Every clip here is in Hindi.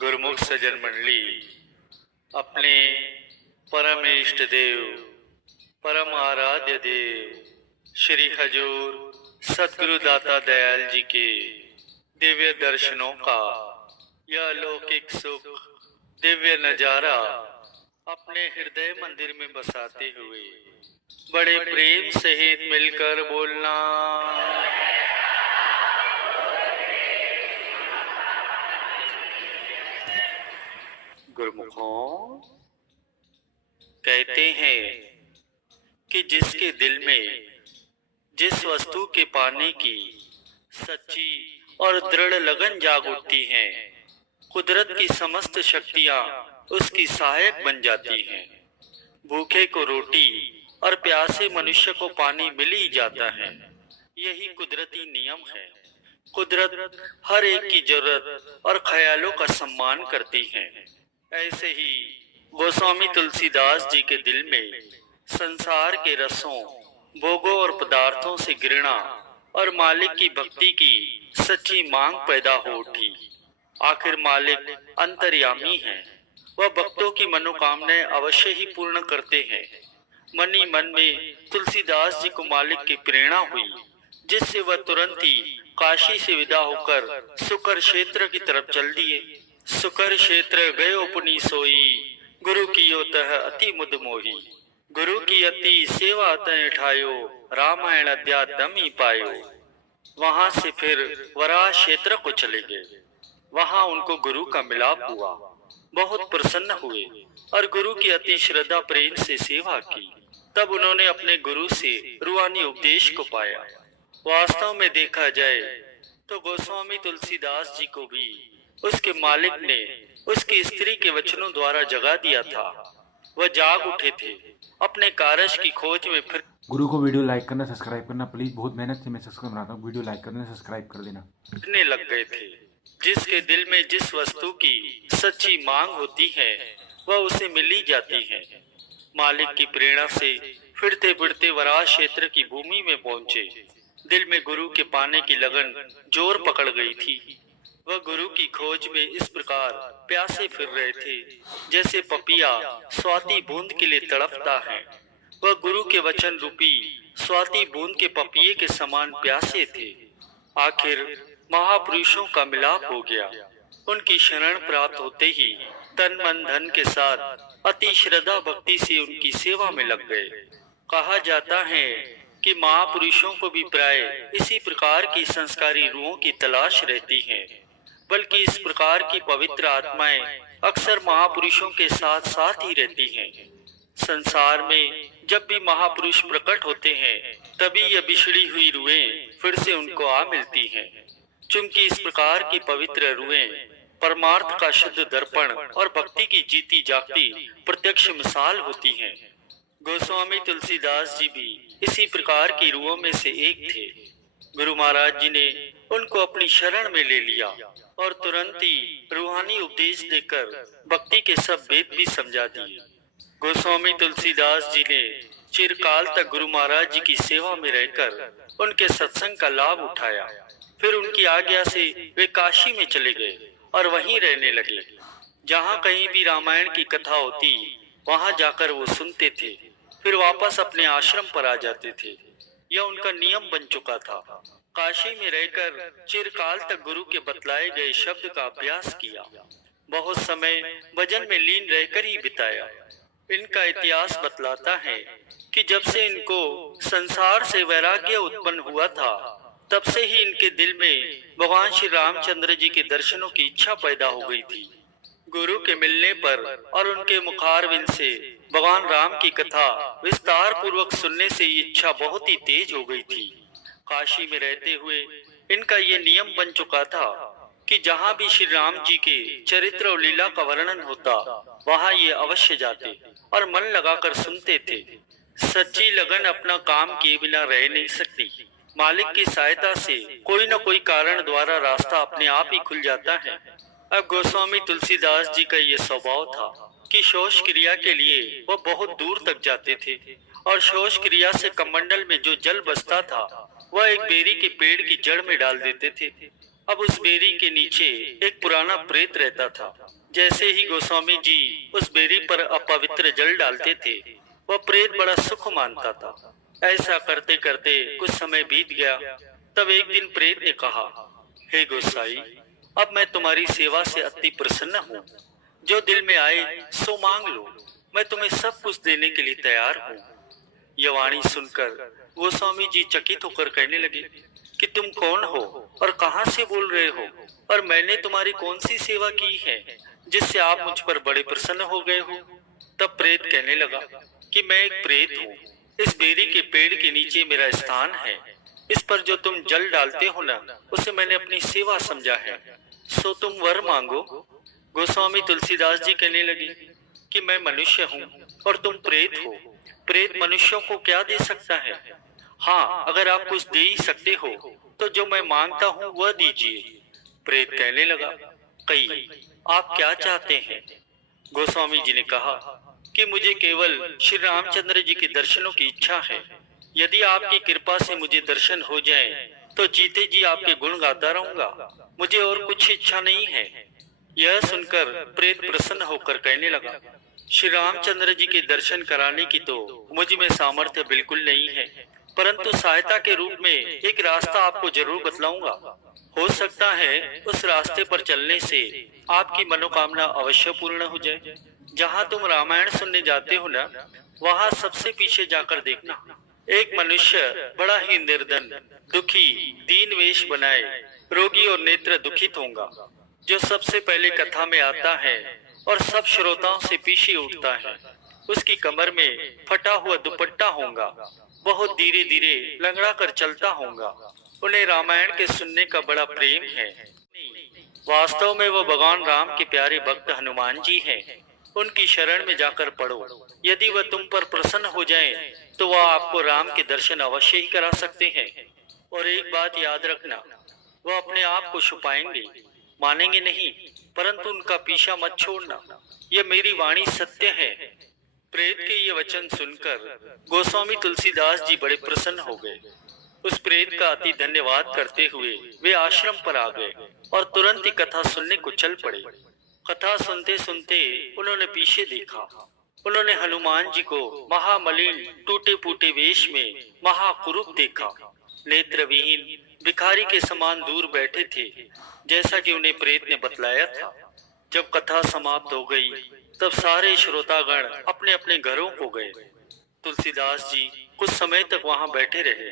गुरुमुख सज्जन मंडली अपने परम इष्ट देव, परम आराध्य देव श्री हजूर सतगुरु दाता दयाल जी के दिव्य दर्शनों का यह अलौकिक सुख, दिव्य नजारा अपने हृदय मंदिर में बसाते हुए बड़े प्रेम सहित मिलकर बोलना। गुरुमुखों, कहते हैं कि जिसके दिल में जिस वस्तु के पाने की सच्ची और दृढ़ लगन जाग उठती है, कुदरत की समस्त शक्तियां उसकी सहायक बन जाती हैं। भूखे को रोटी और प्यासे मनुष्य को पानी मिल ही जाता है। यही कुदरती नियम है। कुदरत हर एक की जरूरत और ख्यालों का सम्मान करती है। ऐसे ही गोस्वामी तुलसीदास जी के दिल में संसार के रसों, भोगों और पदार्थों से घृणा और मालिक की भक्ति की सच्ची मांग पैदा हो उठी। आखिर मालिक अंतर्यामी है, वह भक्तों की मनोकामनाएं अवश्य ही पूर्ण करते हैं। मन ही मन में तुलसीदास जी को मालिक की प्रेरणा हुई, जिससे वह तुरंत ही काशी से विदा होकर सुकर क्षेत्र की तरफ चल दिए। सुकर क्षेत्र गयो पुनि सोई, गुरु कियो तह अति मुद मोही। गुरु की अति सेवा तय ठायो, रामायण अध्यात्म ही पायो। वहां से फिर वराह क्षेत्र को चले गए। वहां उनको गुरु का मिलाप हुआ। बहुत प्रसन्न हुए और गुरु की अति श्रद्धा प्रेम से सेवा की। तब उन्होंने अपने गुरु से रूहानी उपदेश को पाया। वास्तव में देखा जाए तो गोस्वामी तुलसीदास जी को भी उसके मालिक ने उसकी स्त्री के वचनों द्वारा जगा दिया था। वह जाग उठे थे, अपने कारज की खोज में फिर गुरु को वीडियो लाइक करना, सब्सक्राइब करना प्लीज। बहुत मेहनत से मैं सब्सक्राइब बनाता हूँ। वीडियो लाइक कर देना, सब्सक्राइब कर देना। फिरने लग गए थे। जिसके दिल में जिस वस्तु की सच्ची मांग होती है, वह उसे मिल ही जाती है। मालिक की प्रेरणा से फिरते फिरते वराह क्षेत्र की भूमि में पहुंचे। दिल में गुरु के पाने की लगन जोर पकड़ गई थी। वह गुरु की खोज में इस प्रकार प्यासे फिर रहे थे, जैसे पपिया स्वाति बूंद के लिए तड़पता है। वह गुरु के वचन रूपी स्वाति बूंद के पपिये के समान प्यासे थे। आखिर महापुरुषों का मिलाप हो गया। उनकी शरण प्राप्त होते ही तन मन धन के साथ अति श्रद्धा भक्ति से उनकी सेवा में लग गए। कहा जाता है कि महापुरुषों को भी प्राय इसी प्रकार की संस्कारी रूहों की तलाश रहती है। बल्कि इस प्रकार की पवित्र आत्माएं अक्सर महापुरुषों के साथ साथ ही रहती हैं। संसार में जब भी महापुरुष प्रकट होते हैं, तभी यह बिछड़ी हुई रूहें फिर से उनको आ मिलती हैं। चूंकि इस प्रकार की पवित्र रूहें परमार्थ का शुद्ध दर्पण और भक्ति की जीती जागती प्रत्यक्ष मिसाल होती हैं। गोस्वामी तुलसीदास जी भी इसी प्रकार की रूहों में से एक थे। गुरु महाराज जी ने उनको अपनी शरण में ले लिया और तुरंत ही रूहानी उपदेश देकर भक्ति के सब भेद भी समझा दिए। गोस्वामी तुलसीदास जी ने चिरकाल तक गुरु महाराज जी की सेवा में रहकर उनके सत्संग का लाभ उठाया। फिर उनकी आज्ञा से वे काशी में चले गए और वहीं रहने लगे। जहाँ कहीं भी रामायण की कथा होती, वहां जाकर वो सुनते थे, फिर वापस अपने आश्रम पर आ जाते थे। यह उनका नियम बन चुका था। काशी में रहकर चिरकाल तक गुरु के बतलाए गए शब्द का अभ्यास किया। बहुत समय भजन में लीन रहकर ही बिताया। इनका इतिहास बतलाता है कि जब से इनको संसार से वैराग्य उत्पन्न हुआ था, तब से ही इनके दिल में भगवान श्री रामचंद्र जी के दर्शनों की इच्छा पैदा हो गई थी। गुरु के मिलने पर और उनके मुखारविंद से भगवान राम की कथा विस्तार पूर्वक सुनने से ये इच्छा बहुत ही तेज हो गई थी। काशी में रहते हुए इनका ये नियम बन चुका था कि जहाँ भी श्री राम जी के चरित्र और लीला का वर्णन होता, वहाँ ये अवश्य जाते और मन लगाकर सुनते थे। सच्ची लगन अपना काम किए बिना रह नहीं सकती। मालिक की सहायता से कोई न कोई कारण द्वारा रास्ता अपने आप ही खुल जाता है। अब गोस्वामी तुलसीदास जी का ये स्वभाव था कि शोष क्रिया के लिए वह बहुत दूर तक जाते थे और शोष क्रिया से कमंडल में जो जल बसता था, वह एक बेरी के पेड़ की जड़ में डाल देते थे। अब उस बेरी के नीचे एक पुराना प्रेत रहता था। जैसे ही गोस्वामी जी उस बेरी पर अपवित्र जल डालते थे, वह प्रेत बड़ा सुख मानता था। ऐसा करते करते कुछ समय बीत गया। तब एक दिन प्रेत ने कहा, हे गोसाई, अब मैं तुम्हारी सेवा से अति प्रसन्न हूँ। जो दिल में आए सो मांग लो, मैं तुम्हें सब कुछ देने के लिए तैयार हूँ। यह वाणी सुनकर गोस्वामी जी चकित होकर कहने लगे कि तुम कौन हो और कहाँ से बोल रहे हो, और मैंने तुम्हारी कौन सी सेवा की है जिससे आप मुझ पर बड़े प्रसन्न हो गए हो। तब प्रेत कहने लगा कि मैं एक प्रेत हूँ। इस बेरी के पेड़ के नीचे मेरा स्थान है। इस पर जो तुम जल डालते हो ना, उसे मैंने अपनी सेवा समझा है। सो तुम वर मांगो। गोस्वामी तुलसीदास जी कहने लगे कि मैं मनुष्य हूँ और तुम प्रेत हो। प्रेत मनुष्यों को क्या दे सकता है? हाँ, अगर आप कुछ दे ही सकते हो तो जो मैं मांगता हूँ वह दीजिए। प्रेत कहने लगा, कही आप क्या चाहते हैं? गोस्वामी जी ने कहा कि मुझे केवल श्री रामचंद्र जी के दर्शनों की इच्छा है। यदि आपकी कृपा से मुझे दर्शन हो जाए तो जीते जी आपके गुण गाता रहूंगा। मुझे और कुछ इच्छा नहीं है। यह सुनकर प्रेत प्रसन्न होकर कहने लगा, श्री रामचंद्र जी के दर्शन कराने की तो मुझ में सामर्थ्य बिल्कुल नहीं है, परंतु सहायता के रूप में एक रास्ता आपको जरूर बतलाऊंगा। हो सकता है उस रास्ते पर चलने से आपकी मनोकामना अवश्य पूर्ण हो जाए। जहाँ तुम रामायण सुनने जाते हो ना, वहाँ सबसे पीछे जाकर देखना, एक मनुष्य बड़ा ही निर्धन, दुखी, दीन वेश बनाए, रोगी और नेत्र दुखित होगा, जो सबसे पहले कथा में आता है और सब श्रोताओं से पीछे उठता है। उसकी कमर में फटा हुआ दुपट्टा होगा, बहुत धीरे धीरे लंगड़ा कर चलता होगा। उन्हें रामायण के सुनने का बड़ा प्रेम है। वास्तव में वह भगवान राम के प्यारे भक्त हनुमान जी हैं। उनकी शरण में जाकर पढ़ो। यदि वह तुम पर प्रसन्न हो जाएं, तो वह आपको राम के दर्शन अवश्य ही करा सकते हैं। और एक बात याद रखना, वह अपने आप को छुपाएंगे, मानेंगे नहीं, परंतु उनका पीछा मत छोड़ना। यह मेरी वाणी सत्य है। प्रेत के ये वचन सुनकर गोस्वामी तुलसीदास जी बड़े प्रसन्न हो गए। उस प्रेत का अति धन्यवाद करते हुए वे आश्रम पर आ गए और तुरंत ही कथा सुनने को चल पड़े। कथा सुनते सुनते उन्होंने पीछे देखा। उन्होंने हनुमान जी को महामलिन टूटे फूटे वेश में महाकुरूप देखा। नेत्रविहीन भिखारी के समान दूर बैठे थे, जैसा कि उन्हें प्रेत ने बतलाया था। जब कथा समाप्त हो गई, तब सारे श्रोतागण अपने अपने घरों को गए। तुलसीदास जी कुछ समय तक वहां बैठे रहे।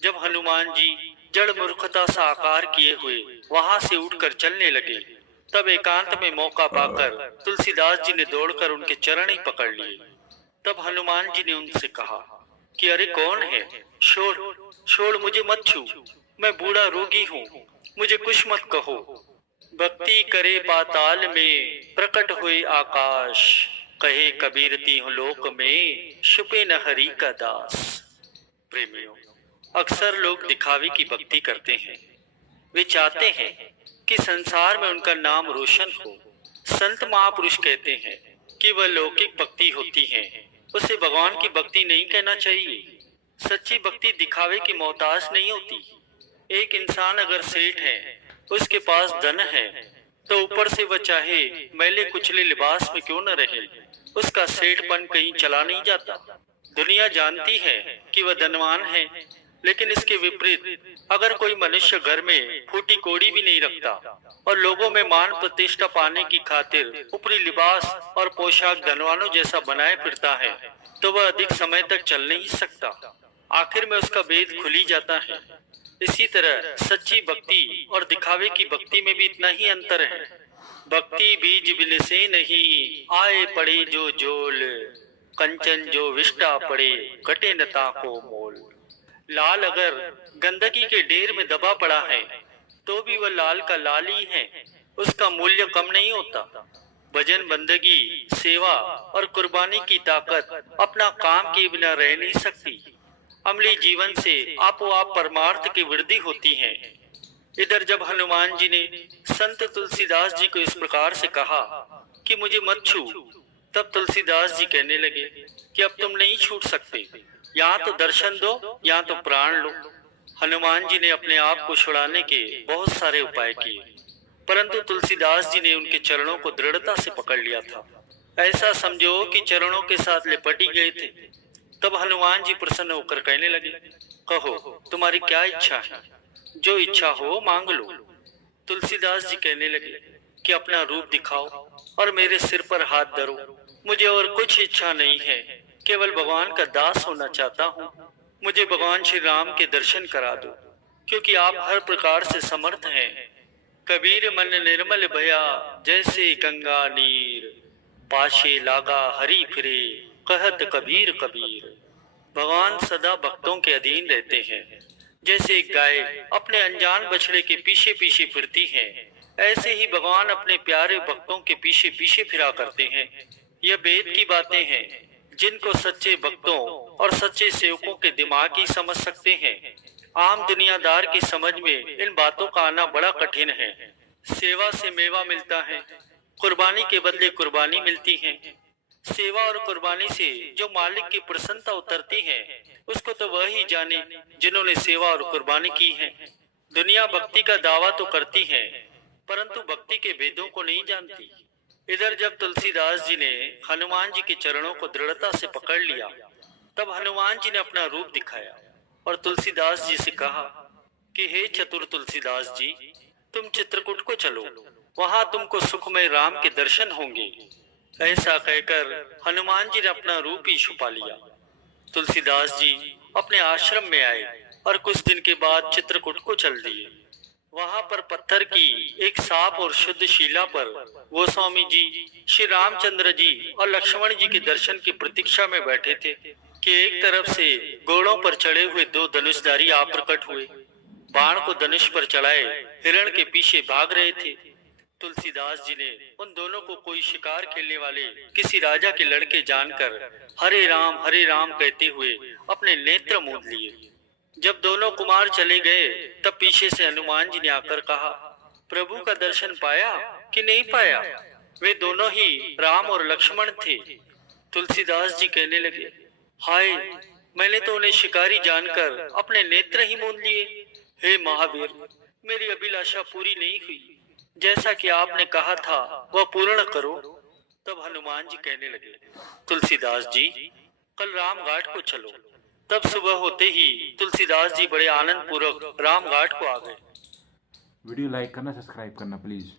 जब हनुमान जी जड़ मूर्खता सा आकार किए हुए वहां से उठकर चलने लगे, तब एकांत में मौका पाकर तुलसीदास जी ने दौड़कर उनके चरण ही पकड़ लिए। तब हनुमान जी ने उनसे कहा कि अरे कौन है? छोड़ छोड़, मुझे मत छू। मैं बूढ़ा रोगी हूँ, मुझे कुछ मत कहो। भक्ति करे पाताल में, प्रकट हुए आकाश, कहे कबीर तीह लोक में, छुपे न हरि का दास। प्रेमियों, अक्सर लोग दिखावे की भक्ति करते हैं। वे चाहते हैं कि संसार में उनका नाम रोशन हो। संत महापुरुष कहते हैं कि वह लौकिक भक्ति होती है, उसे भगवान की भक्ति नहीं कहना चाहिए। सच्ची भक्ति दिखावे की मोहताज नहीं होती। एक इंसान अगर सेठ है, उसके पास धन है, तो ऊपर से वह चाहे मैले कुचले लिबास में क्यों न रहे, उसका सेठपन कहीं चला नहीं जाता। दुनिया जानती है कि वह धनवान है, लेकिन इसके विपरीत अगर कोई मनुष्य घर में फूटी कोड़ी भी नहीं रखता और लोगों में मान प्रतिष्ठा पाने की खातिर ऊपरी लिबास और पोशाक धनवानों जैसा बनाए फिरता है, तो वह अधिक समय तक चल नहीं सकता। आखिर में उसका भेद खुल ही जाता है। इसी तरह सच्ची भक्ति और दिखावे की भक्ति में भी इतना ही अंतर है। भक्ति बीज बिन से नहीं, आए पड़े जो जोल, कंचन जो विष्टा पड़े, घटे नता को मोल। लाल अगर गंदगी के ढेर में दबा पड़ा है, तो भी वह लाल का लाल ही है, उसका मूल्य कम नहीं होता। भजन, बंदगी, सेवा और कुर्बानी की ताकत अपना काम किए बिना रह नहीं सकती। अमली जीवन से आपो आप परमार्थ की वृद्धि होती है। इधर जब हनुमान जी ने संत तुलसीदास जी को इस प्रकार से कहा कि मुझे मत छू, तब तुलसीदास जी कहने लगे कि अब तुम नहीं छूट सकते, या तो दर्शन दो या तो प्राण लो। हनुमान जी ने अपने आप को छुड़ाने के बहुत सारे उपाय किए। परंतु तुलसीदास जी ने उनके चरणों को दृढ़ता से पकड़ लिया था। ऐसा समझो कि चरणों के साथ लिपट ही गए थे। तब हनुमान जी प्रसन्न होकर कहने लगे, कहो तुम्हारी क्या इच्छा है, जो इच्छा हो मांग लो। तुलसीदास जी कहने लगे कि अपना रूप दिखाओ और मेरे सिर पर हाथ धरो। मुझे और कुछ इच्छा नहीं है, केवल भगवान का दास होना चाहता हूँ। मुझे भगवान श्री राम के दर्शन करा दो, क्योंकि आप हर प्रकार से समर्थ हैं। कबीर मन निर्मल भया, जैसे गंगा नीर, पाशे लागा हरि फिरे, कहत कबीर कबीर। भगवान सदा भक्तों के अधीन रहते हैं। जैसे एक गाय अपने अनजान बछड़े के पीछे पीछे फिरती है, ऐसे ही भगवान अपने प्यारे भक्तों के पीछे पीछे फिरा करते हैं। यह वेद की बातें हैं, जिनको सच्चे भक्तों और सच्चे सेवकों के दिमाग ही समझ सकते हैं। आम दुनियादार की समझ में इन बातों का आना बड़ा कठिन है। सेवा से मेवा मिलता है, कुर्बानी के बदले कुर्बानी मिलती है। सेवा और कुर्बानी से जो मालिक की प्रसन्नता उतरती है, उसको तो वह ही जाने जिन्होंने सेवा और कुर्बानी की है। दुनिया भक्ति का दावा तो करती है, परंतु भक्ति के भेदों को नहीं जानती। इधर जब तुलसीदास जी ने हनुमान जी के चरणों को दृढ़ता से पकड़ लिया, तब हनुमान जी ने अपना रूप दिखाया और तुलसीदास जी से कहा कि हे चतुर तुलसीदास जी, तुम चित्रकूट को चलो, वहां तुमको सुखमय राम के दर्शन होंगे। ऐसा कहकर हनुमान जी ने अपना रूप ही छुपा लिया। तुलसीदास जी अपने आश्रम में आए और कुछ दिन के बाद चित्रकूट को चल दिए। वहां पर पत्थर की एक साफ और शुद्ध शिला पर गोस्वामी जी, श्री रामचंद्र जी और लक्ष्मण जी के दर्शन की प्रतीक्षा में बैठे थे कि एक तरफ से घोड़ों पर चढ़े हुए दो धनुषधारी आप प्रकट हुए। बाण को धनुष पर चढ़ाए हिरण के पीछे भाग रहे थे। तुलसीदास जी ने उन दोनों को कोई शिकार खेलने वाले किसी राजा के लड़के जानकर हरे राम कहते हुए अपने नेत्र मूंद लिए। जब दोनों कुमार चले गए, तब पीछे से हनुमान जी ने आकर कहा, प्रभु का दर्शन पाया कि नहीं पाया? वे दोनों ही राम और लक्ष्मण थे। तुलसीदास जी कहने लगे, हाय, मैंने तो उन्हें शिकारी जानकर अपने नेत्र ही मूंद लिए। हे महावीर, मेरी अभिलाषा पूरी नहीं हुई। जैसा कि आपने कहा था वह पूर्ण करो। तब हनुमान जी कहने लगे, तुलसीदास जी, कल राम घाट को चलो। तब सुबह होते ही तुलसीदास जी बड़े आनंद पूर्वक राम घाट को आ गए। वीडियो लाइक करना, सब्सक्राइब करना प्लीज़।